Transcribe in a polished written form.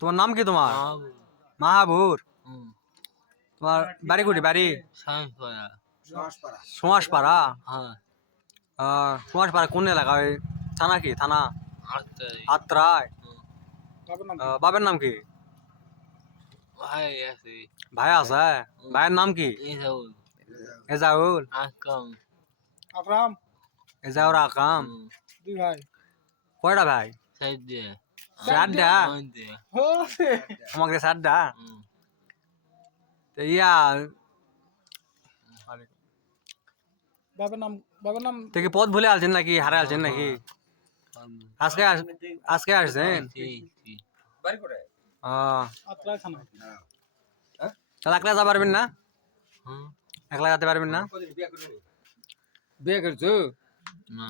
তোমার নাম কি তোমার? মাহাবুর। তোমার বাড়ি কোটি বাড়ি? সোমাসপাড়া। সোমাসপাড়া কোন এলাকা? ওই থানা কি থানা? আত্রাই। বাবার নাম কি? ভাই আছে? ভাইয়ের নাম কি? এজাউল। এজাউল আকাম। কয়টা ভাই? চারটা। আমাকে চারটা। ইয়া বাবার নাম থেকে পথ ভুলে আলছেন নাকি হারে আলছেন নাকি? আজকে আসছেন? তাহলে একলা যেতে পারবেন না? একলা যেতে পারবেন না? বিয়ে করছো না?